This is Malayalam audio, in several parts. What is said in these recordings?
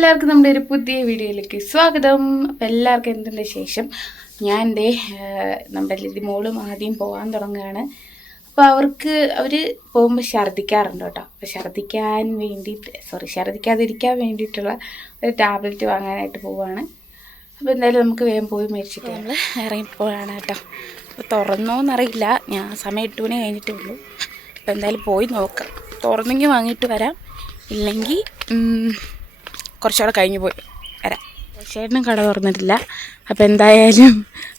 എല്ലാവർക്കും നമ്മുടെ ഒരു പുതിയ വീഡിയോയിലേക്ക് സ്വാഗതം. അപ്പം എല്ലാവർക്കും എന്തുണ്ട് ശേഷം? ഞാൻ എൻ്റെ നമ്മുടെ ലിതിമോളും ആദ്യം പോകാൻ തുടങ്ങുകയാണ്. അപ്പോൾ അവർ പോകുമ്പോൾ ഛർദ്ദിക്കാറുണ്ട് കേട്ടോ. അപ്പോൾ ഛർദ്ദിക്കാതിരിക്കാൻ വേണ്ടിയിട്ടുള്ള ഒരു ടാബ്ലറ്റ് വാങ്ങാനായിട്ട് പോവുകയാണ്. അപ്പോൾ എന്തായാലും നമുക്ക് വേഗം പോയി മേടിച്ചിട്ട് നമ്മൾ ഇറങ്ങിപ്പോവാണ് കേട്ടോ. അപ്പോൾ തുറന്നോന്നറിയില്ല, ഞാൻ സമയം 8 മണി കഴിഞ്ഞിട്ടേ ഉള്ളൂ. അപ്പോൾ എന്തായാലും പോയി നോക്കാം. തുറന്നെങ്കിൽ വാങ്ങിയിട്ട് വരാം, ഇല്ലെങ്കിൽ കുറച്ചുകൂടെ കഴിഞ്ഞ് പോയി വരാം. ചേട്ടനും കട തുറന്നിട്ടില്ല. അപ്പോൾ എന്തായാലും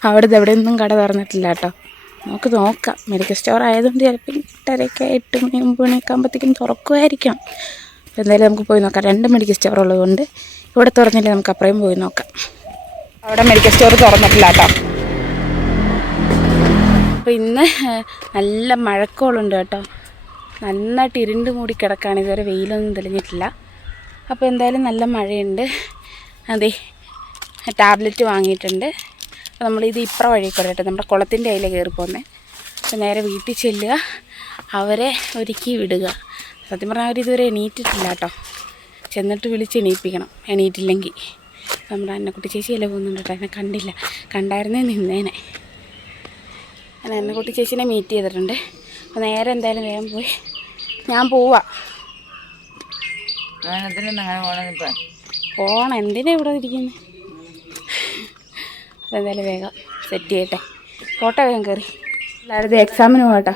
അവിടുത്തെ എവിടെയൊന്നും കട തുറന്നിട്ടില്ല കേട്ടോ. നമുക്ക് നോക്കാം. മെഡിക്കൽ സ്റ്റോർ ആയതുകൊണ്ട് ചിലപ്പോൾ 8:30 8 മണി 9 മണിയൊക്കെ ആകുമ്പോഴത്തേക്കും തുറക്കുമായിരിക്കാം. അപ്പോൾ എന്തായാലും നമുക്ക് പോയി നോക്കാം. 2 മെഡിക്കൽ സ്റ്റോർ ഉള്ളതുകൊണ്ട് ഇവിടെ തുറന്നില്ല, നമുക്ക് അപ്പുറം പോയി നോക്കാം. അവിടെ മെഡിക്കൽ സ്റ്റോർ തുറന്നിട്ടില്ല കേട്ടോ. അപ്പോൾ ഇന്ന് നല്ല മഴക്കോളുണ്ട് കേട്ടോ. നന്നായിട്ട് ഇരുണ്ട് മൂടി കിടക്കുകയാണ്. ഇതുവരെ വെയിലൊന്നും തെളിഞ്ഞിട്ടില്ല. അപ്പോൾ എന്തായാലും നല്ല മഴയുണ്ട്. അതെ, ടാബ്ലറ്റ് വാങ്ങിയിട്ടുണ്ട്. അപ്പോൾ നമ്മളിത് ഇപ്പുറ വഴി കൂടെ കേട്ടോ, നമ്മുടെ കുളത്തിൻ്റെ അതിൽ കയറി പോകുന്നത്. അപ്പോൾ നേരെ വീട്ടിൽ ചെല്ലുക, അവരെ ഒരുക്കി വിടുക. സത്യം പറഞ്ഞാൽ അവരിതുവരെ എണീറ്റിട്ടില്ല കേട്ടോ. ചെന്നിട്ട് വിളിച്ച് എണീപ്പിക്കണം, എണീറ്റില്ലെങ്കിൽ. നമ്മുടെ അന്നക്കുട്ടി ചേച്ചിയല്ലേ പോകുന്നുണ്ട് കേട്ടോ. എന്നെ കണ്ടില്ല, കണ്ടായിരുന്നേ നിന്നേനെ. ഞാൻ അന്നക്കുട്ടി ചേച്ചീനെ മീറ്റ് ചെയ്തിട്ടുണ്ട്. അപ്പോൾ നേരെ എന്തായാലും വേഗം പോയി ഞാൻ പോവാം. പോണം, എന്തിനാ ഇവിടെ ഇരിക്കുന്നത്? അതെന്തായാലും വേഗം സെറ്റ് ചെയ്യട്ടെ. ഫോട്ടോ വേഗം കയറി എല്ലാവരും എക്സാമിന് പോകട്ടെ.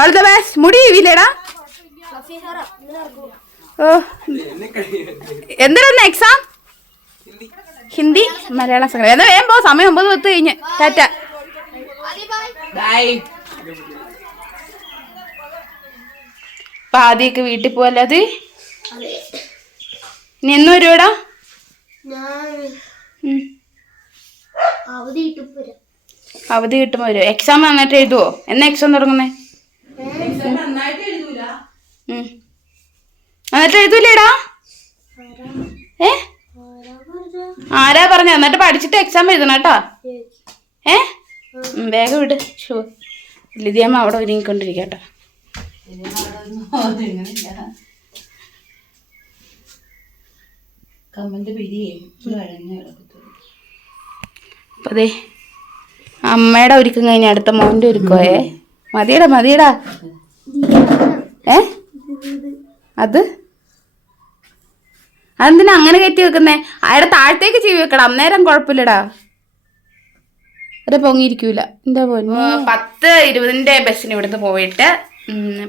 All the best. മുടി ഇല്ലേടാ? ഓ, എന്തിനാ എക്സാം? ഹിന്ദി, മലയാളം, സംഘടന. എന്നാ വേഗം പോ, സമയം 9:10 കഴിഞ്ഞ്. ടാറ്റ ബൈ. അപ്പം ആദ്യമൊക്കെ വീട്ടിൽ പോവല്ലാതെ ഇനി എന്ന് വരുവാടാ? അവധി കിട്ടുമ്പോ വരുമോ? എക്സാം നന്നായിട്ട് എഴുതുവോ? എന്നാ എക്സാം തുടങ്ങുന്നേ? നന്നായിട്ട് എഴുതൂലേടാ? ആരാ പറഞ്ഞ? എന്നിട്ട് പഠിച്ചിട്ട് എക്സാം എഴുതണം കേട്ടോ. വേഗം വിട്. ഷോ ലിതിയമ്മ അവിടെ ഒരുങ്ങിക്കൊണ്ടിരിക്കട്ടോ. അതെ, അമ്മയുടെ ഒരുക്കം കഴിഞ്ഞ അടുത്ത മോൻ്റെ ഒരുക്കോയേ. മതിയടാ മതിയടാ. അതെന്തിനാ അങ്ങനെ കയറ്റി വെക്കുന്നേ? അയാളുടെ താഴത്തേക്ക് ചെയ്ത് വെക്കണം, അന്നേരം കുഴപ്പമില്ലടാ. അവിടെ പൊങ്ങിയിരിക്കൂല. എന്താ പോലെ 10:20 ബസ്സിന് ഇവിടുന്ന് പോയിട്ട്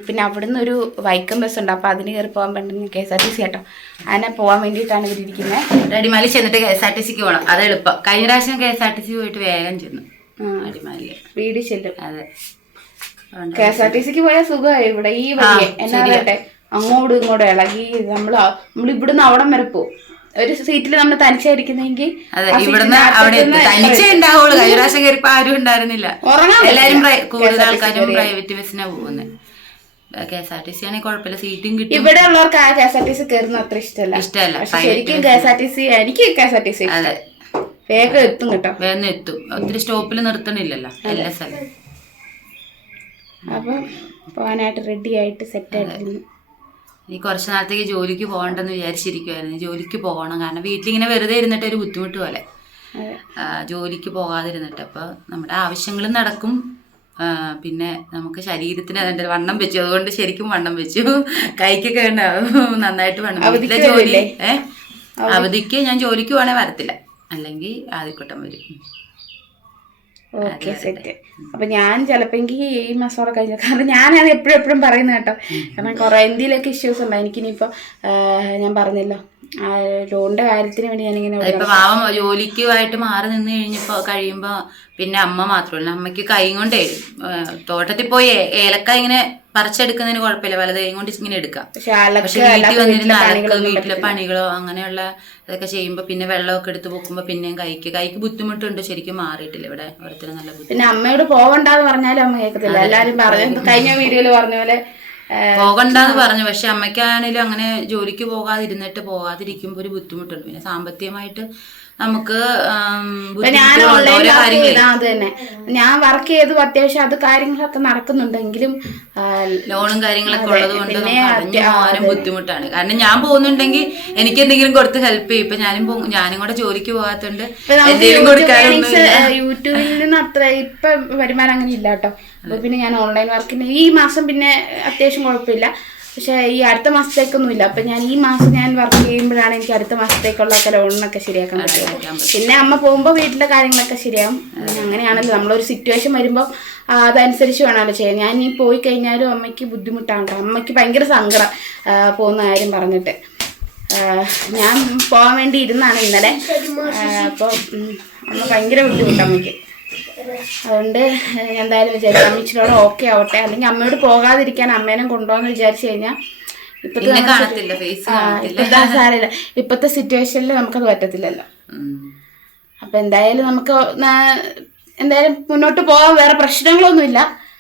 പിന്നെ അവിടുന്ന് ഒരു വൈക്കം ബസ്സുണ്ട്. അപ്പോൾ അതിന് കയറി പോകാൻ വേണ്ടി KSRTC കേട്ടോ. അതിനെ പോകാൻ വേണ്ടിയിട്ടാണ് ഇവരിയ്ക്കുന്നത്. അടിമാലി ചെന്നിട്ട് KSRTCക്ക് പോകണം, അത് എളുപ്പം. കഴിഞ്ഞ പ്രാവശ്യം KSRTC പോയിട്ട് വേഗം ചെന്നു. അടിമാലി വീട് ചെല്ലും. അതെ, KSRTCക്ക് പോയാൽ സുഖമായി. ഇവിടെ ഈ വഴിയെ എന്നാ പറയട്ടെ, അങ്ങോട്ടും ഇങ്ങോട്ടും ഇളകി നമ്മളിവിടുന്ന് അവിടം വരെ പോകും. ഒരു സീറ്റിൽ നമ്മൾ തനിച്ചായിരിക്കുന്നെങ്കിൽ ഇവിടുന്ന് അവിടെ തനിച്ചേ ഉണ്ടാവുള്ളൂ. കഴിഞ്ഞ പ്രാവശ്യം കയറിപ്പോ ആരും ഉണ്ടായിരുന്നില്ല. എല്ലാരും കൂടുതൽ ആൾക്കാരും പ്രൈവറ്റ് ബസ്സിനാ പോകുന്നത്. KSRTC ആണെങ്കിൽ കുഴപ്പമില്ല, സീറ്റും കിട്ടും. ഇവിടെ ഉള്ളവർക്ക് KSRTC കയറുന്ന അത്ര ഇഷ്ടമല്ല. ശരിക്കും KSRTC, എനിക്ക് KSRTC അതെ വേഗം എത്തും കേട്ടോ. വേഗം എത്തും, ഒത്തിരി സ്റ്റോപ്പിൽ നിർത്തണില്ലല്ലോ എല്ലാ സ്ഥലം. അപ്പൊ പോകാനായിട്ട് റെഡി ആയിട്ട് സെറ്റ് ആയിട്ടിരുന്നു. ഈ കുറച്ച് നാളത്തേക്ക് ജോലിക്ക് പോകണ്ടെന്ന് വിചാരിച്ചിരിക്കുവായിരുന്നു. ജോലിക്ക് പോകണം, കാരണം വീട്ടിലിങ്ങനെ വെറുതെ ഇരുന്നിട്ട് ഒരു ബുദ്ധിമുട്ട് പോലെ ജോലിക്ക് പോകാതിരുന്നിട്ട്. അപ്പോൾ നമ്മുടെ ആവശ്യങ്ങളും നടക്കും, പിന്നെ നമുക്ക് ശരീരത്തിന് അതിൻ്റെ വണ്ണം വെച്ചു. അതുകൊണ്ട് ശരിക്കും വണ്ണം വെച്ചു, കൈക്കൊക്കെ ഉണ്ടാവും നന്നായിട്ട് വണ്ണം. വീട്ടിലെ ജോലി അവധിക്ക് ഞാൻ ജോലിക്ക് പോകണേ വരത്തില്ല, അല്ലെങ്കിൽ ആദ്യക്കൊട്ടം വരും. Okay set. അപ്പൊ ഞാൻ ചിലപ്പോ ഈ മാസം കഴിഞ്ഞ, കാരണം ഞാനത് എപ്പോഴും പറയുന്നത് കേട്ടോ. കാരണം കുറെ എന്തെങ്കിലുമൊക്കെ ഇഷ്യൂസ് ഉണ്ട് എനിക്കിനിയിപ്പോ. ഞാൻ പറഞ്ഞല്ലോ ലോണിന്റെ കാര്യത്തിന് വേണ്ടി ഞാനിങ്ങനെ ഇപ്പൊ പാവം ജോലിക്കുമായിട്ട് മാറി നിന്ന് കഴിയുമ്പോ പിന്നെ അമ്മ മാത്രമല്ല, അമ്മയ്ക്ക് കൈ കൊണ്ടേ തോട്ടത്തിൽ പോയി ഏലക്ക ഇങ്ങനെ പറിച്ചെടുക്കുന്നതിന് കുഴപ്പമില്ല, വലത് കൈ കൊണ്ട് ഇങ്ങനെ എടുക്കാം. പക്ഷെ വീട്ടിൽ വന്നിരുന്ന അലക്ക്, വീട്ടിലെ പണികളോ അങ്ങനെയുള്ള ഇതൊക്കെ ചെയ്യുമ്പോ പിന്നെ വെള്ളമൊക്കെ എടുത്ത് പൊക്കുമ്പോ പിന്നെയും കൈക്ക് ബുദ്ധിമുട്ടുണ്ട്. ശരിക്കും മാറിയിട്ടില്ല ഇവിടെ ഓരോരുത്തരും നല്ല ബുദ്ധിമുട്ട്. പിന്നെ അമ്മയോട് പോകണ്ടെന്ന് പറഞ്ഞാലും അമ്മ കേൾക്കത്തില്ല. എല്ലാരും പറഞ്ഞു, കഴിഞ്ഞ വീഡിയോയില് പറഞ്ഞ പോലെ പോകണ്ടെന്ന് പറഞ്ഞു. പക്ഷെ അമ്മയ്ക്കാണേലും അങ്ങനെ ജോലിക്ക് പോകാതിരിക്കുമ്പോ ഒരു ബുദ്ധിമുട്ടുണ്ട്. പിന്നെ സാമ്പത്തികമായിട്ട് നമുക്ക് ഞാൻ ഓൺലൈൻ വർക്ക് ചെയ്ത അത് തന്നെ ഞാൻ വർക്ക് ചെയ്തു അത്യാവശ്യം അത് കാര്യങ്ങളൊക്കെ നടക്കുന്നുണ്ടെങ്കിലും ലോണും കാര്യങ്ങളൊക്കെ ഉള്ളത് കൊണ്ട് അടഞ്ഞു പോകാനും ബുദ്ധിമുട്ടാണ്. കാരണം ഞാൻ പോകുന്നുണ്ടെങ്കിൽ എനിക്ക് എന്തെങ്കിലും കൊടുത്ത് ഹെൽപ്പ് ചെയ്യും. ഇപ്പൊ ഞാനും കൂടെ ജോലിക്ക് പോകാത്തോണ്ട് എന്തെങ്കിലും കൊടുക്കാനൊന്നും യൂട്യൂബിൽ നിന്ന് അത്ര ഇപ്പൊ വരുമാനം അങ്ങനെ ഇല്ല കേട്ടോ. അപ്പൊ പിന്നെ ഞാൻ ഓൺലൈൻ വർക്കിന് ഈ മാസം പിന്നെ അത്യാവശ്യം കുഴപ്പമില്ല. പക്ഷെ ഈ അടുത്ത മാസത്തേക്കൊന്നും ഇല്ല. അപ്പൊ ഞാൻ ഈ മാസം ഞാൻ വർക്ക് ചെയ്യുമ്പോഴാണ് എനിക്ക് അടുത്ത മാസത്തേക്കുള്ള ലോണിനൊക്കെ ശരിയാക്കാൻ പറ്റും. പിന്നെ അമ്മ പോകുമ്പോൾ വീട്ടിലെ കാര്യങ്ങളൊക്കെ ശരിയാവും. അങ്ങനെയാണല്ലോ നമ്മളൊരു സിറ്റുവേഷൻ വരുമ്പോൾ അതനുസരിച്ച് വേണമല്ലോ ചെയ്യാൻ. ഞാൻ ഈ പോയി കഴിഞ്ഞാലും അമ്മയ്ക്ക് ബുദ്ധിമുട്ടാണ്. അമ്മയ്ക്ക് ഭയങ്കര സങ്കടം പോകുന്ന കാര്യം പറഞ്ഞിട്ട്. ഞാൻ പോകാൻ വേണ്ടി ഇരുന്നാണ് ഇന്നലെ. അപ്പോൾ അമ്മ ഭയങ്കര ബുദ്ധിമുട്ട് അമ്മയ്ക്ക്. അതുകൊണ്ട് എന്തായാലും വിചാരിച്ചു അമ്മച്ചിനോട് ഓക്കെ ആവട്ടെ, അല്ലെങ്കിൽ അമ്മയോട് പോകാതിരിക്കാൻ അമ്മേനെ കൊണ്ടുപോകാന്ന് വിചാരിച്ചു കഴിഞ്ഞാൽ സാരമില്ല. ഇപ്പത്തെ സിറ്റുവേഷനിൽ നമുക്കത് പറ്റത്തില്ലല്ലോ. അപ്പൊ എന്തായാലും നമുക്ക് എന്തായാലും മുന്നോട്ട് പോകാൻ വേറെ പ്രശ്നങ്ങളൊന്നുമില്ല.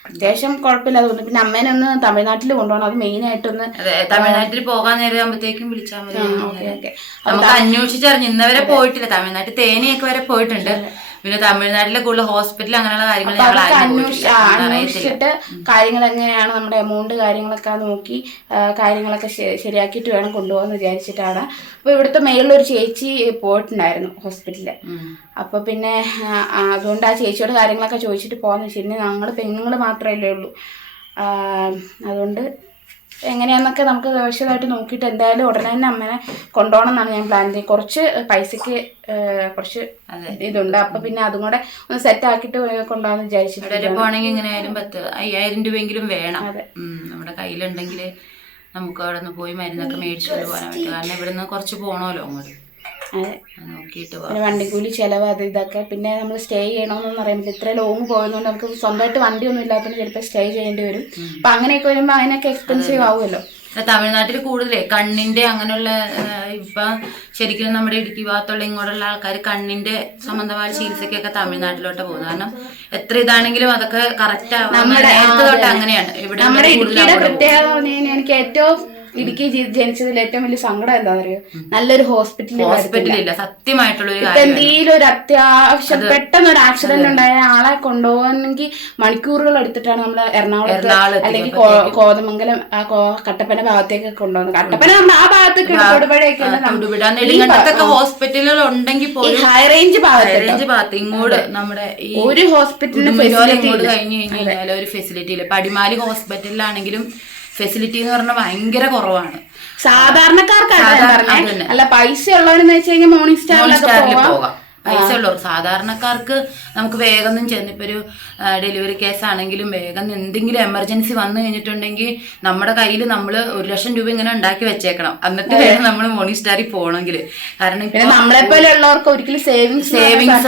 അത്യാവശ്യം കുഴപ്പമില്ലാതെ തോന്നുന്നു. പിന്നെ അമ്മേനെ ഒന്ന് തമിഴ്നാട്ടിൽ കൊണ്ടുപോകണം. അത് മെയിൻ ആയിട്ടൊന്ന് തമിഴ്നാട്ടിൽ പോകാൻ നേരമാകുമ്പോഴത്തേക്കും വിളിച്ചാൽ മതി. നമുക്ക് അന്വേഷിച്ചറിഞ്ഞു ഇന്നവരെ പോയിട്ടില്ല. തമിഴ്നാട്ടിൽ തേനിയൊക്കെ വരെ പോയിട്ടുണ്ട്. പിന്നെ തമിഴ്നാട്ടിലെ കൂടുതൽ ഹോസ്പിറ്റൽ അങ്ങനെയുള്ള കാര്യങ്ങൾ അന്വേഷിച്ചിട്ട് കാര്യങ്ങൾ എങ്ങനെയാണ് നമ്മുടെ എമൗണ്ട് കാര്യങ്ങളൊക്കെ നോക്കി കാര്യങ്ങളൊക്കെ ശരിയാക്കിയിട്ട് വേണം കൊണ്ടുപോകാന്ന് വിചാരിച്ചിട്ടാണ്. അപ്പൊ ഇവിടുത്തെ മേളിലൊരു ചേച്ചി പോയിട്ടുണ്ടായിരുന്നു ഹോസ്പിറ്റലില്. അപ്പൊ പിന്നെ അതുകൊണ്ട് ആ ചേച്ചിയോട് കാര്യങ്ങളൊക്കെ ചോദിച്ചിട്ട് പോകാന്ന് വെച്ചിട്ട് ഞങ്ങൾ പെണ്ണുങ്ങൾ മാത്രമല്ലേ ഉള്ളൂ. അതുകൊണ്ട് എങ്ങനെയാന്നൊക്കെ നമുക്ക് വിശദമായിട്ട് നോക്കിയിട്ട് എന്തായാലും ഉടനെ തന്നെ അമ്മേനെ കൊണ്ടുപോകണം എന്നാണ് ഞാൻ പ്ലാൻ ചെയ്യുന്നത്. കുറച്ച് പൈസക്ക് കുറച്ച് ഇതുണ്ട്. അപ്പൊ പിന്നെ അതും കൂടെ ഒന്ന് സെറ്റ് ആക്കിയിട്ട് കൊണ്ടുപോകാന്ന് വിചാരിച്ചിട്ട് പോണെങ്കിൽ എങ്ങനെയായാലും 5000 രൂപയെങ്കിലും വേണം നമ്മുടെ കയ്യിലുണ്ടെങ്കിൽ നമുക്ക് അവിടെ നിന്ന് പോയി മരുന്നൊക്കെ മേടിച്ചുകൊണ്ട് പോകാൻ പറ്റും. കാരണം ഇവിടെ നിന്ന് കുറച്ച് പോകണമല്ലോ അങ്ങോട്ട്. പിന്നെ വണ്ടിക്കൂലി ചെലവ് അത് ഇതൊക്കെ. പിന്നെ നമ്മൾ സ്റ്റേ ചെയ്യണമെന്നൊന്നും അറിയാൻ ഇത്ര ലോങ് പോകുന്നതുകൊണ്ട് നമുക്ക് സ്വന്തമായിട്ട് വണ്ടിയൊന്നും ഇല്ലാത്തതുകൊണ്ട് ചിലപ്പോൾ സ്റ്റേ ചെയ്യേണ്ടി വരും. അപ്പൊ അങ്ങനെയൊക്കെ വരുമ്പോൾ അതിനൊക്കെ എക്സ്പെൻസീവ് ആവുമല്ലോ. തമിഴ്നാട്ടിൽ കൂടുതലേ കണ്ണിന്റെ അങ്ങനെയുള്ള ഇപ്പൊ ശരിക്കും നമ്മുടെ ഇടുക്കി ഭാഗത്തുള്ള ഇങ്ങോട്ടുള്ള ആൾക്കാർ കണ്ണിന്റെ സംബന്ധമായ ചികിത്സക്കൊക്കെ തമിഴ്നാട്ടിലോട്ട് പോകുന്നത്. കാരണം എത്ര ഇതാണെങ്കിലും അതൊക്കെ കറക്റ്റ് നേരത്തെ തൊട്ട് അങ്ങനെയാണ്. ഇവിടെ നമ്മുടെ ഇടുക്കിയുടെ പ്രത്യേകത പറഞ്ഞു കഴിഞ്ഞാൽ എനിക്ക് ഏറ്റവും ഇടുക്കി ജനിച്ചതിൽ ഏറ്റവും വലിയ സങ്കടം എന്താ പറയുക, നല്ലൊരു ഹോസ്പിറ്റലില്ല. സത്യമായിട്ടുള്ള എന്തെങ്കിലും ഒരു അത്യാവശ്യം പെട്ടെന്ന് ഒരു ആക്സിഡന്റ് ഉണ്ടായ ആളെ കൊണ്ടുപോകണമെങ്കിൽ മണിക്കൂറുകൾ എടുത്തിട്ടാണ് നമ്മൾ എറണാകുളത്ത് അല്ലെങ്കിൽ കോതമംഗലം കട്ടപ്പന ഭാഗത്തേക്ക് കൊണ്ടുപോകുന്നത്. കട്ടപ്പന നമ്മുടെ ആ ഭാഗത്തേക്ക് ഹോസ്പിറ്റലുകൾ ഉണ്ടെങ്കിൽ ഹൈ റേഞ്ച് ഭാഗത്ത് ഇങ്ങോട്ട് നമ്മുടെ ഒരു ഹോസ്പിറ്റലിന് കഴിഞ്ഞു കഴിഞ്ഞാൽ ഒരു ഫെസിലിറ്റി ഇല്ല. പടിമാലി ഹോസ്പിറ്റലിലാണെങ്കിലും ഫെസിലിറ്റി എന്ന് പറഞ്ഞാൽ ഭയങ്കര കുറവാണ്. സാധാരണക്കാർക്കാണ്. അല്ല പൈസ ഉള്ളവരെന്ന് വെച്ച് കഴിഞ്ഞാൽ മോർണിംഗ് സ്റ്റാറിൽ പോകാം. പൈസ ഉള്ളവർ സാധാരണക്കാർക്ക് നമുക്ക് വേഗം ചെന്ന് ഇപ്പൊ ഒരു ഡെലിവറി കേസ് ആണെങ്കിലും വേഗം എന്തെങ്കിലും എമർജൻസി വന്നു കഴിഞ്ഞിട്ടുണ്ടെങ്കിൽ നമ്മുടെ കയ്യിൽ നമ്മൾ 1,00,000 രൂപ ഇങ്ങനെ ഉണ്ടാക്കി വെച്ചേക്കണം. എന്നിട്ട് വേണം നമ്മൾ മോർണിംഗ് സ്റ്റാറിൽ പോകണമെങ്കിൽ. കാരണം നമ്മളെ പോലെ ഉള്ളവർക്ക് ഒരിക്കലും സേവിങ്സ്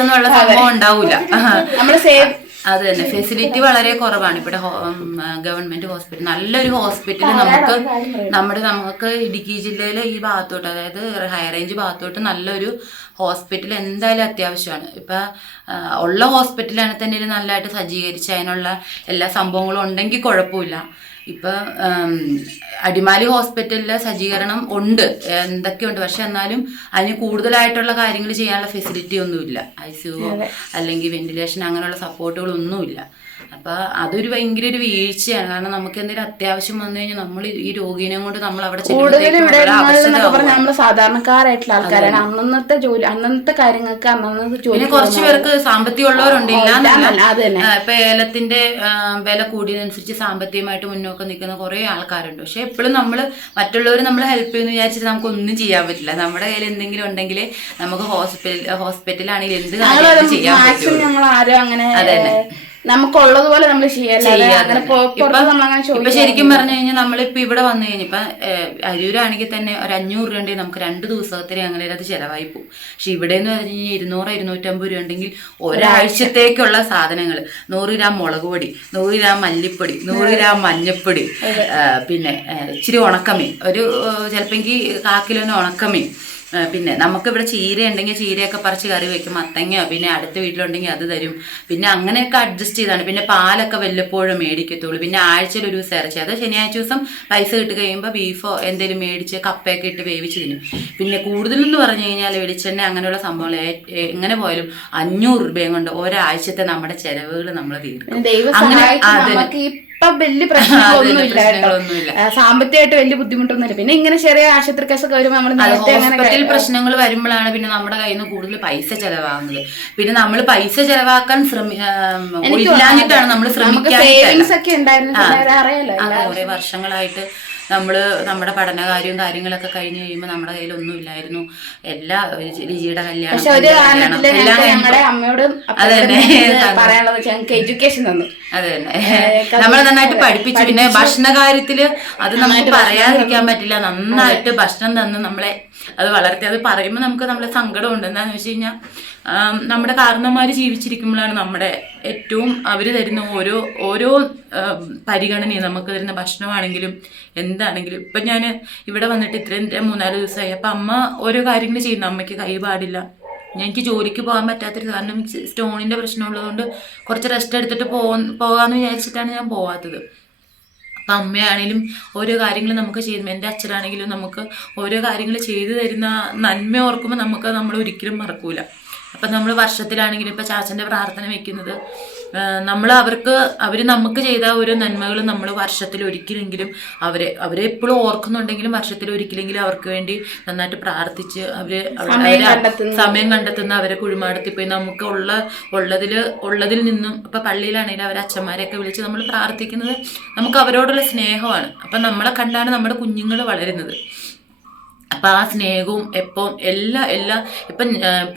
എന്നുള്ള സംഭവം ഉണ്ടാവൂല. അത് തന്നെ ഫെസിലിറ്റി വളരെ കുറവാണ്. ഇവിടെ ഗവൺമെന്റ് ഹോസ്പിറ്റൽ നല്ലൊരു ഹോസ്പിറ്റൽ നമുക്ക് ഇടുക്കി ജില്ലയിലെ ഈ ഭാഗത്തോട്ട്, അതായത് ഹൈ റേഞ്ച് ഭാഗത്തോട്ട് നല്ലൊരു ഹോസ്പിറ്റൽ എന്തായാലും അത്യാവശ്യമാണ്. ഇപ്പം ഉള്ള ഹോസ്പിറ്റലാണെങ്കിൽ തന്നെ നല്ലതായിട്ട് സജ്ജീകരിച്ച് അതിനുള്ള എല്ലാ സംഭവങ്ങളും ഉണ്ടെങ്കിൽ കുഴപ്പമില്ല. ഇപ്പം അടിമാലി ഹോസ്പിറ്റലിലെ സജ്ജീകരണം ഉണ്ട്, എന്തൊക്കെയുണ്ട്. പക്ഷെ എന്നാലും അതിന് കൂടുതലായിട്ടുള്ള കാര്യങ്ങൾ ചെയ്യാനുള്ള ഫെസിലിറ്റി ഒന്നുമില്ല. ICU അല്ലെങ്കിൽ വെന്റിലേഷൻ അങ്ങനെയുള്ള സപ്പോർട്ടുകളൊന്നുമില്ല. അപ്പം അതൊരു ഭയങ്കര ഒരു വീഴ്ചയാണ്. കാരണം നമുക്ക് എന്തെങ്കിലും അത്യാവശ്യം വന്നു കഴിഞ്ഞാൽ നമ്മൾ ഈ രോഗീനെ കൊണ്ട് നമ്മൾ അവിടെ നമ്മൾ സാധാരണക്കാരായിട്ടുള്ള ആൾക്കാരാണ്. അന്നത്തെ ജോലി അന്നത്തെ കാര്യങ്ങൾക്ക് അന്നത്തെ ജോലി. കുറച്ച് പേർക്ക് സാമ്പത്തികം ഉള്ളവരുണ്ട്, ഇല്ലാന്നല്ല. ഇപ്പൊ ഏലത്തിന്റെ വില കൂടിയതനുസരിച്ച് സാമ്പത്തികമായിട്ട് മുന്നോക്കം നിൽക്കുന്ന കുറെ ആൾക്കാരുണ്ട്. പക്ഷെ എപ്പോഴും നമ്മൾ മറ്റുള്ളവർ നമ്മളെ ഹെൽപ്പ് ചെയ്യുമെന്ന് വിചാരിച്ചിട്ട് നമുക്കൊന്നും ചെയ്യാൻ പറ്റില്ല. നമ്മുടെ കയ്യിൽ എന്തെങ്കിലും ഉണ്ടെങ്കിൽ നമുക്ക് ഹോസ്പിറ്റലാണെങ്കിൽ എന്ത് കാര്യം ചെയ്യാൻ പറ്റും. അതെ നമുക്കുള്ളതുപോലെ നമ്മൾ ഇപ്പൊ ശരിക്കും പറഞ്ഞു കഴിഞ്ഞാൽ നമ്മളിപ്പോ ഇവിടെ വന്നു കഴിഞ്ഞാൽ ഇപ്പൊ അരൂരാണെങ്കിൽ തന്നെ ഒരു 500 രൂപ ഉണ്ടെങ്കിൽ നമുക്ക് 2 ദിവസത്തിന് അങ്ങനെ അത് ചെലവായി പോകും. പക്ഷെ ഇവിടെ എന്ന് പറഞ്ഞു കഴിഞ്ഞാൽ 200-250 രൂപ ഉണ്ടെങ്കിൽ ഒരാഴ്ചത്തേക്കുള്ള സാധനങ്ങൾ 100 ഗ്രാം മുളക് പൊടി, 100 ഗ്രാം മല്ലിപ്പൊടി, 100 ഗ്രാം മഞ്ഞപ്പൊടി, പിന്നെ ഇച്ചിരി ഉണക്കമീൻ, ഒരു ചിലപ്പോൾ 1 കിലോന് ഉണക്കമീൻ, പിന്നെ നമുക്കിവിടെ ചീര ഉണ്ടെങ്കിൽ ചീരയൊക്കെ പറിച്ച് കറി വെക്കും, മത്തങ്ങയോ, പിന്നെ അടുത്ത വീട്ടിലുണ്ടെങ്കിൽ അത് തരും. പിന്നെ അങ്ങനെയൊക്കെ അഡ്ജസ്റ്റ് ചെയ്താണ്. പിന്നെ പാലൊക്കെ വല്ലപ്പോഴും മേടിക്കത്തുള്ളൂ. പിന്നെ ആഴ്ചയിൽ ഒരു ദിവസം ഇറച്ചി, അത് ശനിയാഴ്ച ദിവസം പൈസ കിട്ടി കഴിയുമ്പോൾ ബീഫോ എന്തെങ്കിലും മേടിച്ച് കപ്പയൊക്കെ ഇട്ട് വേവിച്ച് തിന്നും. പിന്നെ കൂടുതലെന്ന് പറഞ്ഞു കഴിഞ്ഞാൽ വെളിച്ചെണ്ണ അങ്ങനെയുള്ള സംഭവങ്ങൾ എങ്ങനെ പോയാലും 500 രൂപയും കൊണ്ട് ഒരാഴ്ചത്തെ നമ്മുടെ ചെലവുകൾ നമ്മൾ തീർക്കും. ഇപ്പൊ വലിയ പ്രശ്നങ്ങളൊന്നുമില്ല, സാമ്പത്തികമായിട്ട് വലിയ ബുദ്ധിമുട്ടൊന്നുമില്ല. പിന്നെ ഇങ്ങനെ ചെറിയ ആശുപത്രി കേസൊക്കെ വരുമ്പോൾ നമ്മൾ ഹോസ്പിറ്റൽ പ്രശ്നങ്ങൾ വരുമ്പോഴാണ് പിന്നെ നമ്മുടെ കയ്യിൽ നിന്ന് കൂടുതൽ പൈസ ചെലവാകുന്നത്. പിന്നെ നമ്മൾ പൈസ ചെലവാക്കാൻ ഇല്ലാഞ്ഞിട്ടാണ് നമ്മൾ കുറെ വർഷങ്ങളായിട്ട് നമ്മുടെ പഠനകാര്യവും കാര്യങ്ങളൊക്കെ കഴിഞ്ഞ് കഴിയുമ്പോൾ നമ്മുടെ കയ്യിൽ ഒന്നും ഇല്ലായിരുന്നു. എല്ലാ ലിജിയുടെ കല്യാണം അതെ തന്നെ നമ്മളെ നന്നായിട്ട് പഠിപ്പിച്ചു. പിന്നെ ഭക്ഷണ കാര്യത്തില് അത് നമുക്ക് പറയാതിരിക്കാൻ പറ്റില്ല, നന്നായിട്ട് ഭക്ഷണം തന്ന് നമ്മളെ അത് വളർത്തി. അത് പറയുമ്പോൾ നമുക്ക് നമ്മളെ സങ്കടമുണ്ട്. എന്താണെന്ന് വെച്ച് കഴിഞ്ഞാൽ നമ്മുടെ കാരണന്മാർ ജീവിച്ചിരിക്കുമ്പോഴാണ് നമ്മുടെ ഏറ്റവും അവർ തരുന്ന ഓരോ പരിഗണനയും, നമുക്ക് തരുന്ന ഭക്ഷണമാണെങ്കിലും എന്താണെങ്കിലും. ഇപ്പം ഞാൻ ഇവിടെ വന്നിട്ട് ഇത്രയും 3-4 ദിവസമായി. അപ്പം അമ്മ ഓരോ കാര്യങ്ങൾ ചെയ്യുന്നു, അമ്മയ്ക്ക് കൈ പാടില്ല. എനിക്ക് ജോലിക്ക് പോകാൻ പറ്റാത്തൊരു കാരണം സ്റ്റോണിൻ്റെ പ്രശ്നമുള്ളതുകൊണ്ട് കുറച്ച് റെസ്റ്റ് എടുത്തിട്ട് പോകാമെന്ന് വിചാരിച്ചിട്ടാണ് ഞാൻ പോകാത്തത്. അപ്പം അമ്മയാണെങ്കിലും ഓരോ കാര്യങ്ങൾ നമുക്ക് ചെയ്തു, എൻ്റെ അച്ഛനാണെങ്കിലും നമുക്ക് ഓരോ കാര്യങ്ങൾ ചെയ്തു തരുന്ന നന്മ ഓർക്കുമ്പോൾ നമ്മൾ ഒരിക്കലും മറക്കൂല. അപ്പം നമ്മൾ വർഷത്തിലാണെങ്കിലും ഇപ്പം ചാച്ചൻ്റെ പ്രാർത്ഥന വെക്കുന്നത് അവർ നമുക്ക് ചെയ്ത ഓരോ നന്മകളും നമ്മൾ വർഷത്തിൽ ഒരിക്കലെങ്കിലും അവരെ എപ്പോഴും ഓർക്കുന്നുണ്ടെങ്കിലും വർഷത്തിൽ ഒരിക്കലെങ്കിലും അവർക്ക് വേണ്ടി നന്നായിട്ട് പ്രാർത്ഥിച്ച് സമയം കണ്ടെത്തുന്ന അവരെ കുഴിമാടത്തിൽ പോയി നമുക്ക് ഉള്ളതിൽ നിന്നും ഇപ്പം പള്ളിയിലാണെങ്കിലും അവരെ അച്ഛന്മാരെയൊക്കെ വിളിച്ച് നമ്മൾ പ്രാർത്ഥിക്കുന്നത് നമുക്ക് അവരോടുള്ള സ്നേഹമാണ്. അപ്പം നമ്മളെ കണ്ടാണ് നമ്മുടെ കുഞ്ഞുങ്ങൾ വളരുന്നത്. അപ്പം ആ സ്നേഹവും എപ്പം ഇപ്പം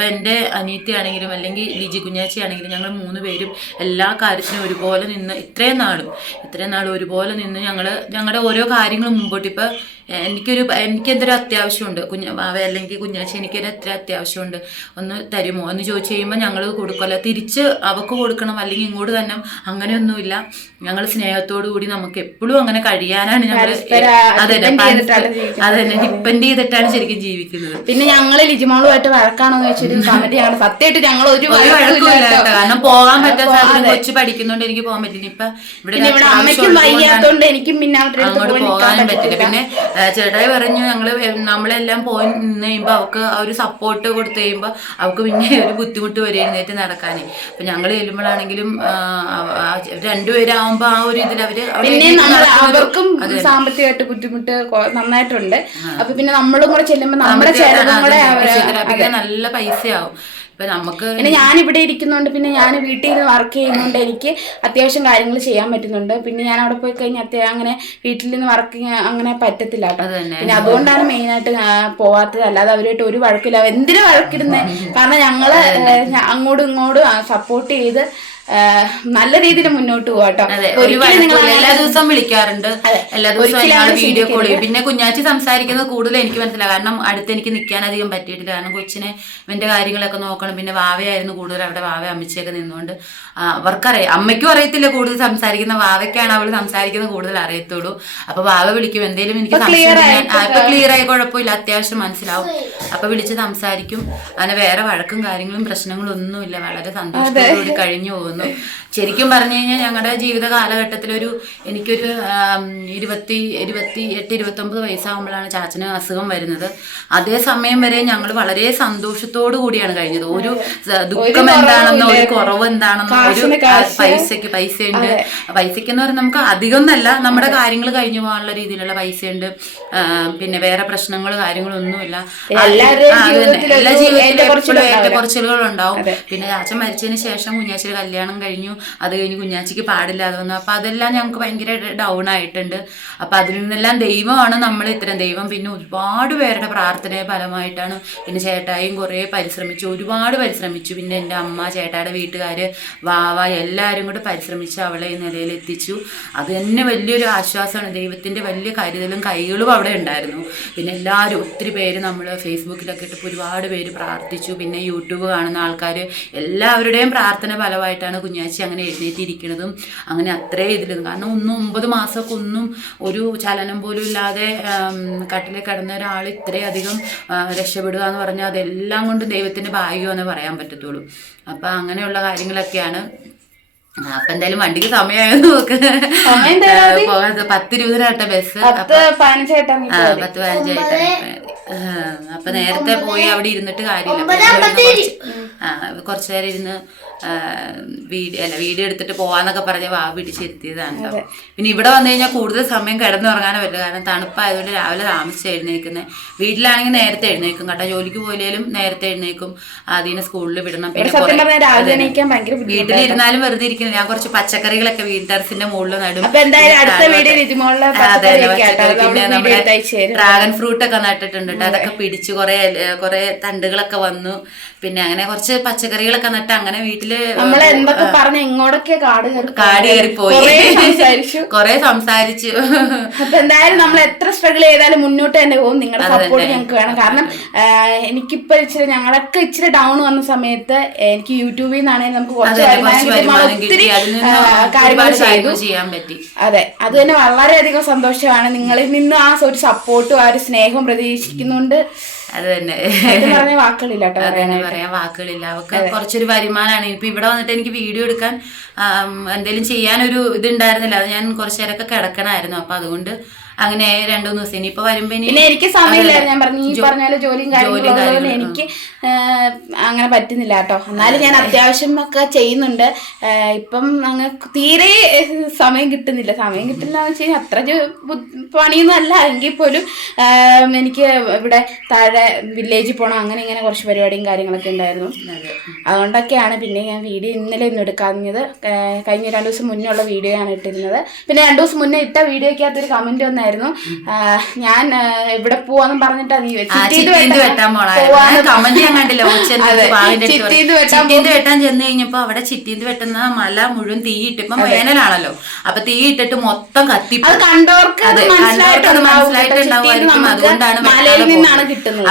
എൻ്റെ അനിയത്തിയാണെങ്കിലും അല്ലെങ്കിൽ ലിജി കുഞ്ഞാച്ചി ആണെങ്കിലും ഞങ്ങൾ 3 പേരും എല്ലാ കാര്യത്തിനും ഒരുപോലെ നിന്ന് ഇത്രയും നാൾ ഒരുപോലെ നിന്ന് ഞങ്ങളുടെ ഓരോ കാര്യങ്ങളും മുമ്പോട്ട്. ഇപ്പം എനിക്കെന്തൊരു അത്യാവശ്യമുണ്ട്, അല്ലെങ്കിൽ കുഞ്ഞാച്ചി എനിക്കൊരു എത്ര അത്യാവശ്യമുണ്ട്, ഒന്ന് തരുമോ എന്ന് ചോദിച്ചു കഴിയുമ്പോൾ ഞങ്ങൾ കൊടുക്കുമല്ലോ, തിരിച്ച് അവർക്ക് കൊടുക്കണം അല്ലെങ്കിൽ ഇങ്ങോട്ട് തന്നെ. അങ്ങനെയൊന്നുമില്ല, ഞങ്ങൾ സ്നേഹത്തോടു കൂടി നമുക്ക് എപ്പോഴും അങ്ങനെ കഴിയാനാണ് ഞങ്ങൾ അതന്നെ ഡിപ്പെൻഡ് ചെയ്തിട്ടാണ് ശരിക്കും ജീവിക്കുന്നത്. പിന്നെ ഞങ്ങൾ ലിജിമോളുമായിട്ട് വഴക്കാണെന്ന് വെച്ചൊരു കമന്റിയാണ്. സത്യമായിട്ട് ഞങ്ങൾ ഒരു കാരണം പോകാൻ പറ്റാത്ത കൊച്ചു പഠിക്കുന്നുണ്ട്, എനിക്ക് പോകാൻ പറ്റില്ല. ഇപ്പൊ ഇവിടെ അമ്മയ്ക്കും വയ്യാത്തോണ്ട് എനിക്കും പിന്നെ അങ്ങോട്ട് പോകാനും പറ്റില്ല. പിന്നെ ചേട്ടായി പറഞ്ഞു നമ്മളെല്ലാം പോയി നിന്ന് കഴിയുമ്പോൾ അവർക്ക് ഒരു സപ്പോർട്ട് കൊടുത്തു കഴിയുമ്പോൾ അവർക്ക് പിന്നെ ഒരു ബുദ്ധിമുട്ട് വരെ എഴുന്നേറ്റ് നടക്കാനേ. അപ്പൊ ഞങ്ങൾ ചെല്ലുമ്പോഴാണെങ്കിലും 2 പേരാകുമ്പോ ആ ഒരു ഇതിൽ അവർക്കും സാമ്പത്തികമായിട്ട് ബുദ്ധിമുട്ട് നന്നായിട്ടുണ്ട്. അപ്പൊ പിന്നെ നമ്മളും കൂടെ ചെല്ലുമ്പോ നമ്മുടെ ചെലവും കൂടെ നല്ല പൈസയാവും. പിന്നെ ഞാനിവിടെ ഇരിക്കുന്നോണ്ട്, പിന്നെ ഞാൻ വീട്ടിൽ നിന്ന് വർക്ക് ചെയ്യുന്നോണ്ട് എനിക്ക് അത്യാവശ്യം കാര്യങ്ങൾ ചെയ്യാൻ പറ്റുന്നുണ്ട്. പിന്നെ ഞാൻ അവിടെ പോയി കഴിഞ്ഞാൽ അങ്ങനെ വീട്ടിൽ നിന്ന് വർക്ക് അങ്ങനെ പറ്റത്തില്ല കേട്ടോ. പിന്നെ അതുകൊണ്ടാണ് മെയിനായിട്ട് പോവാത്തത്. അല്ലാതെ അവരുമായിട്ട് ഒരു വഴക്കില്ല. എന്തിനു വഴക്കിടുന്നേ? കാരണം ഞങ്ങള് അങ്ങോട്ടും ഇങ്ങോട്ടും സപ്പോർട്ട് ചെയ്ത് നല്ല രീതിയിൽ മുന്നോട്ട് പോവാട്ടോ. എല്ലാ ദിവസവും വിളിക്കാറുണ്ട്, എല്ലാ ദിവസവും വീഡിയോ കോൾ ചെയ്യും. പിന്നെ കുഞ്ഞാച്ചി സംസാരിക്കുന്നത് കൂടുതൽ എനിക്ക് മനസ്സിലാവും, കാരണം അടുത്ത് എനിക്ക് നിൽക്കാൻ അധികം പറ്റിയിട്ടില്ല. കാരണം കൊച്ചിനെ എന്റെ കാര്യങ്ങളൊക്കെ നോക്കണം. പിന്നെ വാവയായിരുന്നു കൂടുതൽ അവിടെ, വാവ അമ്മച്ചിയൊക്കെ നിന്നുകൊണ്ട് അവർക്കറിയാം. അമ്മയ്ക്കും അറിയത്തില്ല കൂടുതൽ സംസാരിക്കുന്ന, വാവയ്ക്കാണ് അവള് സംസാരിക്കുന്നത് കൂടുതൽ അറിയത്തുള്ളൂ. അപ്പൊ വാവ വിളിക്കും, എന്തേലും എനിക്ക് ഇപ്പൊ ക്ലിയർ ആയി കുഴപ്പമില്ല, അത്യാവശ്യം മനസ്സിലാവും. അപ്പൊ വിളിച്ച് സംസാരിക്കും. അങ്ങനെ വേറെ വഴക്കും കാര്യങ്ങളും പ്രശ്നങ്ങളും ഒന്നുമില്ല, വളരെ സന്തോഷത്തോടുകൂടി കഴിഞ്ഞു പോകുന്നു. ശരിക്കും പറഞ്ഞു കഴിഞ്ഞാൽ ഞങ്ങളുടെ ജീവിത കാലഘട്ടത്തിൽ എനിക്കൊരു 28-29 വയസ്സാകുമ്പോഴാണ് ചാച്ചന് അസുഖം വരുന്നത്. അതേ സമയം വരെ ഞങ്ങൾ വളരെ സന്തോഷത്തോടു കൂടിയാണ് കഴിഞ്ഞത്. ഒരു ദുഃഖം എന്താണെന്നോ ഒരു കുറവ് എന്താണെന്നോ ഒരു പൈസയുണ്ട്. പൈസക്കെന്ന് പറഞ്ഞാൽ നമുക്ക് അധികമൊന്നല്ല, നമ്മുടെ കാര്യങ്ങൾ കഴിഞ്ഞു പോകാനുള്ള രീതിയിലുള്ള പൈസയുണ്ട്. പിന്നെ വേറെ പ്രശ്നങ്ങൾ കാര്യങ്ങളൊന്നുമില്ല. എല്ലാ ജീവിതത്തിലും ഏറ്റക്കുറച്ചിലുകളുണ്ടാവും. പിന്നെ ചാച്ചൻ മരിച്ചതിന് ശേഷം കുഞ്ഞാച്ചിയുടെ കല്യാണം കഴിഞ്ഞു. അത് കഴിഞ്ഞ് കുഞ്ഞാച്ചിക്ക് പാടില്ലാതെ വന്നു. അപ്പൊ അതെല്ലാം ഞങ്ങൾക്ക് ഭയങ്കര ഡൗൺ ആയിട്ടുണ്ട്. അപ്പൊ അതിൽ നിന്നെല്ലാം ദൈവമാണ് നമ്മൾ ഇത്രയും ദൈവം. പിന്നെ ഒരുപാട് പേരുടെ പ്രാർത്ഥനയുടെ ഫലമായിട്ടാണ്. പിന്നെ ചേട്ടായും കുറേ ഒരുപാട് പരിശ്രമിച്ചു. പിന്നെ എൻ്റെ അമ്മ, ചേട്ടായുടെ വീട്ടുകാര്, വാവ എല്ലാവരും കൂടെ പരിശ്രമിച്ച് അവളെ ഈ നിലയിലെത്തിച്ചു. അത് തന്നെ വലിയൊരു ആശ്വാസമാണ്. ദൈവത്തിന്റെ വലിയ കരുതലും കൈകളും അവിടെ ഉണ്ടായിരുന്നു. പിന്നെ എല്ലാവരും ഒത്തിരി പേര് നമ്മൾ ഫേസ്ബുക്കിലൊക്കെ ഇട്ടപ്പോൾ ഒരുപാട് പേര് പ്രാർത്ഥിച്ചു. പിന്നെ യൂട്യൂബ് കാണുന്ന ആൾക്കാർ എല്ലാവരുടെയും പ്രാർത്ഥന ഫലമായിട്ടാണ് കുഞ്ഞാച്ചി അങ്ങനെ അങ്ങനെ എഴുന്നേറ്റിരിക്കുന്നതും അങ്ങനെ അത്രയും ഇതിലിരുന്നു. കാരണം 9 മാസമൊക്കെ ഒന്നും ഒരു ചലനം പോലും ഇല്ലാതെ കട്ടിലിൽ കിടന്ന ഒരാൾ ഇത്രയധികം രക്ഷപ്പെടുക എന്ന് പറഞ്ഞാൽ അതെല്ലാം കൊണ്ട് ദൈവത്തിൻ്റെ ഭാഗ്യമെന്നേ പറയാൻ പറ്റത്തുള്ളൂ. അപ്പം അങ്ങനെയുള്ള കാര്യങ്ങളൊക്കെയാണ്. അപ്പൊ എന്തായാലും വണ്ടിക്ക് സമയമായത് നോക്ക്. 10:20 ബസ്. 10-15 അപ്പൊ നേരത്തെ പോയി അവിടെ ഇരുന്നിട്ട് കാര്യമില്ല. കുറച്ചു നേരം ഇരുന്ന് വീഡിയോ എടുത്തിട്ട് പോവാന്നൊക്കെ പറഞ്ഞ് പിടിച്ചിരുത്തിയതാണ്. പിന്നെ ഇവിടെ വന്നു കഴിഞ്ഞാൽ കൂടുതൽ സമയം കിടന്നുറങ്ങാനേ പറ്റില്ല. കാരണം തണുപ്പായതുകൊണ്ട് രാവിലെ താമസിച്ച് എഴുന്നേക്കുന്നത്. വീട്ടിലാണെങ്കിൽ നേരത്തെ എഴുന്നേക്കും കേട്ടോ. ജോലിക്ക് പോയാലും നേരത്തെ എഴുന്നേക്കും. അതിനെ സ്കൂളിൽ വിടണം. പിന്നെ വീട്ടിലിരുന്നാലും വെറുതെ ഇരിക്കുന്നത്. ഞാൻ കുറച്ച് പച്ചക്കറികളൊക്കെ ടെറസിന്റെ മുകളിൽ നടും. പിന്നെ നമ്മുടെ ഡ്രാഗൺ ഫ്രൂട്ട് ഒക്കെ നട്ടിട്ടുണ്ട്. അതൊക്കെ പിടിച്ച് കുറെ തണ്ടുകളൊക്കെ വന്നു. പിന്നെ അങ്ങനെ കുറച്ച് പച്ചക്കറികളൊക്കെ നട്ട് അങ്ങനെ വീട്ടില് എന്തൊക്കെ പറഞ്ഞ ഇങ്ങോട്ടൊക്കെ കാട് കയറിപ്പോയി. കൊറേ സംസാരിച്ചു. അപ്പൊ എന്തായാലും നമ്മൾ എത്ര സ്ട്രഗിൾ ചെയ്താലും മുന്നോട്ട് തന്നെ പോകും. നിങ്ങളുടെ സപ്പോർട്ട് ഞങ്ങൾക്ക് വേണം. കാരണം എനിക്കിപ്പോ ഇച്ചിരി ഞങ്ങളൊക്കെ ഇച്ചിരി ഡൗൺ വന്ന സമയത്ത് എനിക്ക് യൂട്യൂബിൽ നിന്നാണെങ്കിൽ നമുക്ക് കുറച്ച് ഒത്തിരി കാര്യങ്ങൾ ചെയ്യാൻ പറ്റി. അതെ, അത് തന്നെ വളരെയധികം സന്തോഷമാണ്. നിങ്ങളിൽ നിന്ന് ആ ഒരു സപ്പോർട്ടും ആ ഒരു സ്നേഹവും പ്രതീക്ഷിക്കുന്നുണ്ട്. അത് തന്നെ വാക്കുകളില്ല കേട്ടോ, പറയാൻ വാക്കുകളില്ല. അവർക്ക് കുറച്ചൊരു വരുമാനമാണ്. ഇപ്പൊ ഇവിടെ വന്നിട്ട് എനിക്ക് വീഡിയോ എടുക്കാൻ എന്തെങ്കിലും ചെയ്യാനൊരു ഇതുണ്ടായിരുന്നില്ല. അത് ഞാൻ കുറച്ചു നേരമൊക്കെ കിടക്കണമായിരുന്നു. അപ്പൊ അതുകൊണ്ട് അങ്ങനെ 2-3 ദിവസം ഇനിയിപ്പോ വരുമ്പോ എനിക്ക് സമയമില്ല. ഞാൻ പറഞ്ഞു ഈ പറഞ്ഞാലും ജോലിയും കാര്യങ്ങളും എനിക്ക് അങ്ങനെ പറ്റുന്നില്ല കേട്ടോ. എന്നാലും ഞാൻ അത്യാവശ്യം ഒക്കെ ചെയ്യുന്നുണ്ട്. ഇപ്പം അങ്ങ് തീരെ സമയം കിട്ടുന്നില്ല. സമയം കിട്ടില്ല എന്ന് വെച്ച് കഴിഞ്ഞാൽ അത്ര പണിയൊന്നും അല്ല. എങ്കിൽ പോലും എനിക്ക് ഇവിടെ താഴെ വില്ലേജിൽ പോകണം. അങ്ങനെ ഇങ്ങനെ കുറച്ച് പരിപാടിയും കാര്യങ്ങളൊക്കെ ഉണ്ടായിരുന്നു. അതുകൊണ്ടൊക്കെയാണ് പിന്നെ ഞാൻ വീഡിയോ ഇന്നലെ ഒന്നും എടുക്കാഞ്ഞത്. കഴിഞ്ഞ 2 ദിവസം മുന്നേ ഉള്ള വീഡിയോ ആണ് ഇട്ടിരുന്നത്. പിന്നെ 2 ദിവസം മുന്നേ ഇട്ട വീഡിയോക്കകത്തൊരു കമന്റ് വന്നായിരുന്നു, ഞാൻ ഇവിടെ പോവാന്നും പറഞ്ഞിട്ടാ നീ ചിറ്റീന്ത് വെട്ടാൻ ചെന്ന് കഴിഞ്ഞപ്പോ അവിടെ ചിറ്റീന്ത് വെട്ടുന്ന മല മുഴുവൻ തീയിട്ട്. ഇപ്പം വേനലാണല്ലോ. അപ്പൊ തീയിട്ടിട്ട് മൊത്തം കത്തിപ്പോയി. കണ്ടവർക്ക് മനസ്സിലായിട്ടുണ്ടാവുമായിരിക്കും. അതുകൊണ്ടാണ്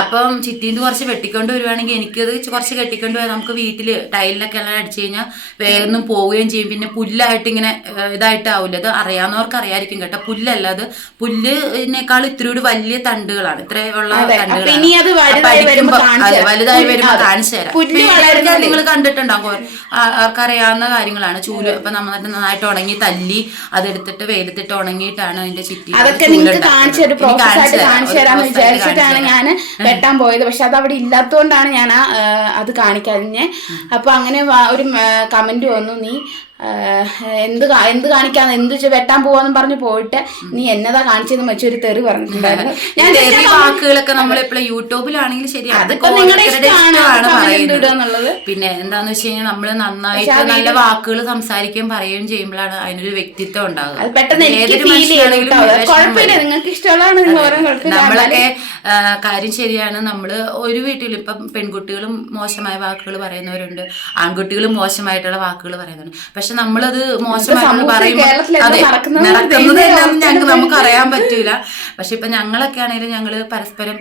അപ്പം ചിറ്റീന്ത് കുറച്ച് വെട്ടിക്കൊണ്ട് വരുവാണെങ്കിൽ എനിക്കത് കുറച്ച് കെട്ടിക്കൊണ്ട് പോയാൽ നമുക്ക് വീട്ടില് ടൈലിലൊക്കെ എല്ലാം അടിച്ചു കഴിഞ്ഞാൽ വേഗം പോവുകയും ചെയ്യും. പിന്നെ പുല്ലായിട്ട് ഇങ്ങനെ ഇതായിട്ടാവില്ല. അത് അറിയാവുന്നവർക്ക് അറിയായിരിക്കും കേട്ടോ. പുല്ലല്ല, അത് പുല്ലിനേക്കാൾ ഇത്തിരി കൂടി വലിയ തണ്ടുകളാണ്. ഇത്രയുള്ള വലുതായി വരുമ്പോ കാണിച്ചു തരാം. നിങ്ങൾ കണ്ടിട്ടുണ്ടാകും, ആർക്കറിയാവുന്ന കാര്യങ്ങളാണ്. ചൂല് ഇപ്പൊ നമ്മൾ നന്നായിട്ട് ഉണങ്ങി തല്ലി അതെടുത്തിട്ട് വെയിലത്തിട്ട് ഉണങ്ങിയിട്ടാണ് അതിന്റെ ചിറ്റി. അതൊക്കെ നിങ്ങൾക്ക് കാണിച്ചു തരാന്ന് വിചാരിച്ചിട്ടാണ് ഞാൻ വെട്ടാൻ പോയത്. പക്ഷെ അത് അവിടെ ഇല്ലാത്തതുകൊണ്ടാണ് ഞാൻ അത് കാണിക്കാതിഞ്ഞ്. അപ്പൊ അങ്ങനെ ഒരു കമന്റ് വന്നു, നീ എന്ത് കാണിക്കാന്ന്, എന്ത് വെട്ടാൻ പോവാന്ന് പറഞ്ഞു പോയിട്ട് നീ എന്നതാ കാണിച്ചതെന്ന് വെച്ചൊരു തെറി പറഞ്ഞിട്ടുണ്ടായിരുന്നു. ഞാൻ വാക്കുകളൊക്കെ നമ്മളെപ്പോഴും യൂട്യൂബിലാണെങ്കിൽ ശരിയാണ്, പിന്നെ എന്താന്ന് വെച്ച് കഴിഞ്ഞാൽ നമ്മള് നന്നായിട്ട് നല്ല വാക്കുകൾ സംസാരിക്കുകയും പറയുകയും ചെയ്യുമ്പോഴാണ് അതിനൊരു വ്യക്തിത്വം ഉണ്ടാകുക. നമ്മളൊക്കെ കാര്യം ശരിയാണ്. നമ്മള് ഒരു വീട്ടിൽ ഇപ്പം പെൺകുട്ടികളും മോശമായ വാക്കുകൾ പറയുന്നവരുണ്ട്, ആൺകുട്ടികളും മോശമായിട്ടുള്ള വാക്കുകൾ പറയുന്നുണ്ട്. പക്ഷെ നമ്മളത് മോശമായിട്ട് പറയുമ്പോൾ നടക്കുന്നത് ഞങ്ങൾക്ക് നമുക്ക് അറിയാൻ പറ്റൂല. പക്ഷെ ഇപ്പൊ ഞങ്ങളൊക്കെ ആണെങ്കിലും ഞങ്ങള് പരസ്പരം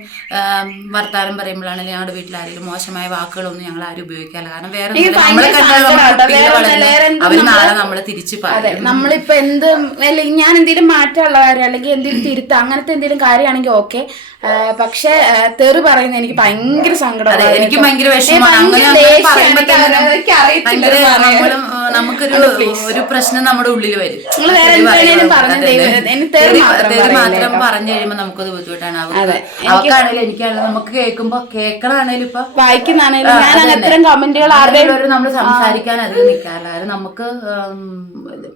വർത്താനം പറയുമ്പോഴാണെങ്കിലും ഞങ്ങളുടെ വീട്ടിൽ ആരെങ്കിലും മോശമായ വാക്കുകളൊന്നും ഞങ്ങൾ ആരും ഉപയോഗിക്കാറില്ല. കാരണം വേറെ നമ്മളെ കണ്ടാൽ അവര് നാളെ നമ്മളെ തിരിച്ചു പറയും. നമ്മളിപ്പോ എന്ത് അല്ലെങ്കിൽ ഞാൻ എന്തെങ്കിലും മാറ്റമുള്ള കാര്യം അല്ലെങ്കിൽ എന്തെങ്കിലും തിരുത്ത അങ്ങനത്തെ എന്തെങ്കിലും കാര്യമാണെങ്കിൽ ഓക്കെ. പക്ഷെ തെറി പറയുന്നത് എനിക്ക് ഭയങ്കര സങ്കടമാണ്. എനിക്ക് ഭയങ്കര വിഷമമാണ്. നമുക്കൊരു പ്രശ്നം നമ്മുടെ ഉള്ളിൽ വരും. തെറി മാത്രം പറഞ്ഞു കഴിയുമ്പോ നമുക്കത് ബുദ്ധിമുട്ടാണ്. അവക്കാണെങ്കിലും എനിക്കാണെങ്കിലും നമുക്ക് കേൾക്കുമ്പോ കേൾക്കണാണേലും ഇപ്പൊ വായിക്കുന്നാണേലും നമ്മൾ സംസാരിക്കാൻ അധികം നിൽക്കാറില്ല. അത് നമുക്ക്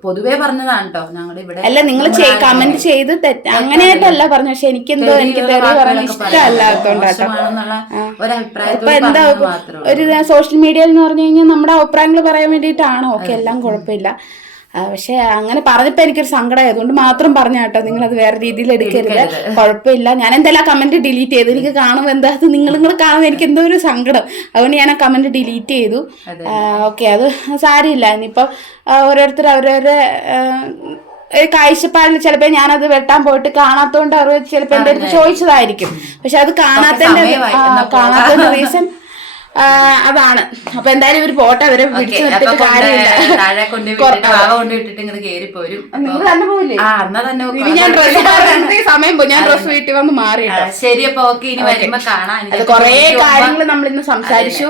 പൊതുവേ പറഞ്ഞതാണ് കേട്ടോ. ഞങ്ങളുടെ ഇവിടെ അല്ല, നിങ്ങൾ കമന്റ് ചെയ്ത് അങ്ങനെയായിട്ടല്ല പറഞ്ഞു. പക്ഷെ എനിക്കെന്തോ എനിക്ക് തെറി പറയാൻ ഇഷ്ടമല്ലാത്തോണ്ടാട്ടോ. ഒരു സോഷ്യൽ മീഡിയയിൽ എന്ന് പറഞ്ഞു കഴിഞ്ഞാൽ നമ്മുടെ അഭിപ്രായങ്ങൾ പറയാൻ വേണ്ടിയിട്ടാണ്. ഓക്കെ, എല്ലാം കുഴപ്പമില്ല. പക്ഷെ അങ്ങനെ പറഞ്ഞപ്പോ എനിക്കൊരു സങ്കടം ആയതുകൊണ്ട് മാത്രം പറഞ്ഞ കേട്ടോ. നിങ്ങളത് വേറെ രീതിയിൽ എടുക്കരുത്, കുഴപ്പമില്ല. ഞാൻ എന്തായാലും ആ കമന്റ് ഡിലീറ്റ് ചെയ്തു. എനിക്ക് കാണുമ്പോൾ എന്താ നിങ്ങൾ കാണുമ്പോൾ എനിക്ക് എന്തോ ഒരു സങ്കടം, അതുകൊണ്ട് ഞാൻ ആ കമന്റ് ഡിലീറ്റ് ചെയ്തു. ഓക്കെ, അത് സാരമില്ല. ഇനിയിപ്പോൾ ഓരോരുത്തർ അവരവരുടെ കാഴ്ചപ്പാടിൽ ചിലപ്പോൾ ഞാനത് വെട്ടാൻ പോയിട്ട് കാണാത്തോണ്ട് അവർ ചിലപ്പോൾ എൻ്റെ അടുത്ത് ചോദിച്ചതായിരിക്കും. പക്ഷെ അത് കാണാത്തതിന്റെ റീസൺ അതാണ്. അപ്പൊ എന്തായാലും ഇവര് പോട്ടെ, അവരെ പിടിച്ചു നിർത്തിയിട്ട് കാര്യമില്ല. താഴെ കൊണ്ടുവിട്ടിട്ട് വാവ കൊണ്ടുവിട്ടിട്ട് ഇങ്ങനെ കേറി പോരും. നിങ്ങൾ തന്നെ പോയില്ലേ? എന്നാ തന്നെ ഞാൻ ഡ്രസ്സ് സമയം പോയി, ഞാൻ ഡ്രസ്സ് വീട്ടിൽ വന്ന് മാറിയിട്ടോ. ശരി, അപ്പൊ ഓക്കെ, ഇനി വരുമ്പോ കാണാം. അത് കൊറേ കാര്യങ്ങൾ നമ്മൾ ഇന്ന് സംസാരിച്ചു.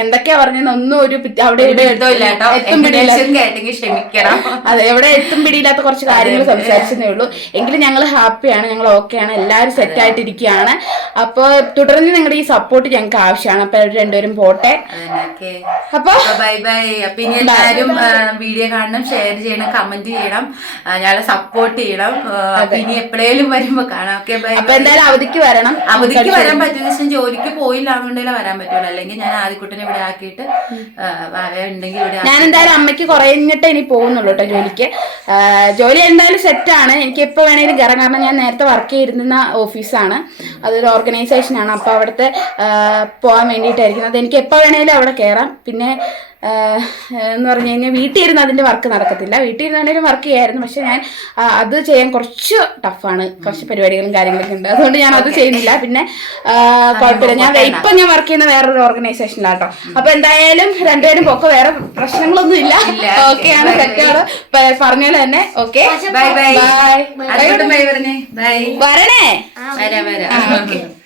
എന്തൊക്കെയാ പറഞ്ഞൊന്നും ഒരു അവിടെ ഇവിടെ എത്തും പിടിയില്ല, ക്ഷമിക്കണം. അതെ, എവിടെ എത്തും പിടിയില്ലാത്ത കുറച്ച് കാര്യങ്ങൾ സംസാരിച്ചതേ ഉള്ളൂ. എങ്കിലും ഞങ്ങൾ ഹാപ്പിയാണ്, ഞങ്ങൾ ഓക്കെയാണ്, എല്ലാവരും സെറ്റ് ആയിട്ടിരിക്കുകയാണ്. അപ്പൊ തുടർന്ന് നിങ്ങളുടെ ഈ സപ്പോർട്ട് ഞങ്ങൾക്ക് ആവശ്യമാണ്. അപ്പൊ രണ്ടുപേരും പോട്ടെ. അപ്പൊ ബൈ ബൈ. അപ്പൊ ഇനി എല്ലാവരും വീഡിയോ കാണണം, ഷെയർ ചെയ്യണം, കമന്റ് ചെയ്യണം, ഞങ്ങളെ സപ്പോർട്ട് ചെയ്യണം. ഇനി എപ്പോഴേലും വരുമ്പോ കാണാം. Okay, bye. അപ്പൊ എന്തായാലും അവധിക്ക് വരണം. അവധിക്ക് വരാൻ പറ്റുന്ന ദിവസം ജോലിക്ക് പോയില്ലാന്നുണ്ടെങ്കിൽ വരാൻ പറ്റുള്ളൂ. അല്ലെങ്കിൽ ഞാൻ ആദ്യക്കുട്ടനെ ഇവിടെ ആക്കിയിട്ട് ഉണ്ടെങ്കിൽ ഇവിടെ ഞാൻ എന്തായാലും അമ്മയ്ക്ക് കുറഞ്ഞിട്ടേ ഇനി പോകുന്നുള്ളൂ കേട്ടോ ജോലിക്ക്. ജോലി എന്തായാലും സെറ്റാണ്. എനിക്ക് എപ്പോൾ വേണമെങ്കിലും കയറാം. കാരണം ഞാൻ നേരത്തെ വർക്ക് ചെയ്തിരുന്ന ഓഫീസാണ്, അതൊരു ഓർഗനൈസേഷനാണ്. അപ്പോൾ അവിടുത്തെ പോകാൻ വേണ്ടിയിട്ടായിരിക്കും. അത് എനിക്ക് എപ്പോൾ വേണമെങ്കിലും അവിടെ കയറാം. പിന്നെ എന്ന് പറഞ്ഞു കഴിഞ്ഞാൽ വീട്ടിൽ ഇരുന്ന് അതിൻ്റെ വർക്ക് നടക്കത്തില്ല. വീട്ടിൽ ഇരുന്നാണെങ്കിലും വർക്ക് ചെയ്യായിരുന്നു. പക്ഷെ ഞാൻ അത് ചെയ്യാൻ കുറച്ച് ടഫാണ്, കുറച്ച് പരിപാടികളും കാര്യങ്ങളൊക്കെ ഉണ്ട്. അതുകൊണ്ട് ഞാൻ അത് ചെയ്യുന്നില്ല. പിന്നെ കുഴപ്പമില്ല, ഞാൻ ഇപ്പം ഞാൻ വർക്ക് ചെയ്യുന്ന വേറൊരു ഓർഗനൈസേഷനിലാട്ടോ. അപ്പൊ എന്തായാലും രണ്ടുപേരും പൊക്കെ, വേറെ പ്രശ്നങ്ങളൊന്നും ഇല്ല, ഓക്കെയാണ്, സെറ്റാണ് പറഞ്ഞ പോലെ തന്നെ. Okay, bye bye. ബൈ. വരണേ. വരണേ. വരാം.